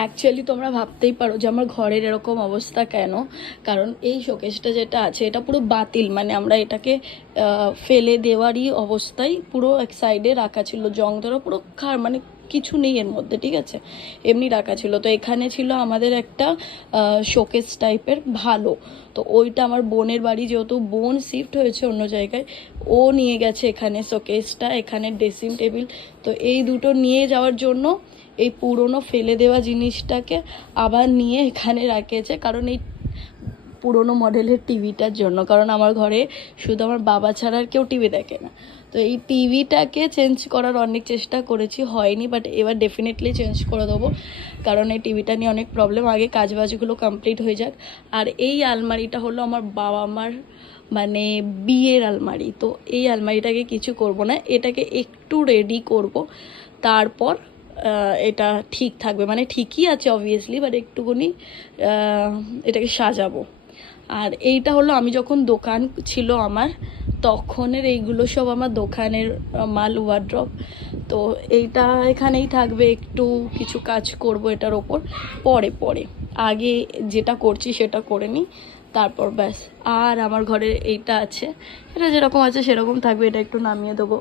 Actually তোমরা ভাবতেই পারো যে আমার ঘরের এরকম অবস্থা কেন, কারণ এই শোকেসটা যেটা আছে এটা পুরো বাতিল, মানে আমরা এটাকে ফেলে দেওয়ারই অবস্থায় পুরো এক সাইডে রাখা ছিল, জং ধরা পুরো মানে কিছু নেই এর মধ্যে, ঠিক আছে, এমনি রাখা ছিল। তো এখানে ছিল আমাদের একটা শোকেস টাইপের ভালো, তো ওইটা আমার বোনের বাড়ি, যেহেতু বোন শিফট হয়েছে অন্য জায়গায়, ও নিয়ে গেছে এখানে শোকেসটা, এখানে ড্রেসিং টেবিল। তো এই দুটো নিয়ে যাওয়ার জন্য এই পুরনো ফেলে দেওয়া জিনিসটাকে আবার নিয়ে এখানে রাখেছে, কারণ এই পুরনো মডেলের টিভিটার জন্য, কারণ আমার ঘরে শুধু আমার বাবা ছাড়া আর কেউ টিভি দেখে না। তো এই টিভিটাকে চেঞ্জ করার অনেক চেষ্টা করেছি, হয়নি, বাট এবার ডেফিনেটলি চেঞ্জ করে দেবো, কারণ এই টিভিটা নিয়ে অনেক প্রবলেম। আগে কাজবাজগুলো কমপ্লিট হয়ে যাক। আর এই আলমারিটা হলো আমার বাবা মার মানে বিয়ের আলমারি, তো এই আলমারিটাকে কিছু করব না, এটাকে একটু রেডি করব, তারপর এটা ঠিক থাকবে, মানে ঠিকই আছে অবভিয়াসলি, বাট একটুখানি এটাকে সাজাবো। আর এইটা হলো আমি যখন দোকান ছিল আমার তখনের এইগুলো সব আমার দোকানের মাল, ওয়ার্ড্রপ। তো এইটা এখানেই থাকবে, একটু কিছু কাজ করব এটার ওপর পরে পরে, আগে যেটা করছি সেটা করে নিই, তারপর ব্যাস। আর আমার ঘরে এইটা আছে, এটা যেরকম আছে সেরকম থাকবে, এটা একটু নামিয়ে দেবো।